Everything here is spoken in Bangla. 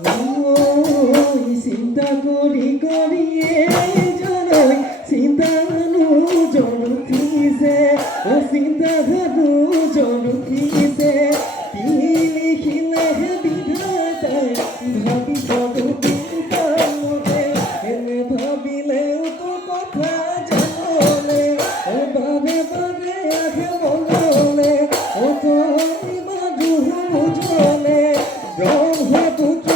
ওই চিন্তা করি করিয়ে জনই চিন্তানো জনকিছে ও চিন্তা ঘাটু জনকিছে কি লিখিলে বিধাতাই ভাবি কত মতে এনে ভাবিলেও তো কথা জানলে ও বাবে বাবে আগে মনলে ও তো বাদু বুঝলে ব্রহ্মপুত্র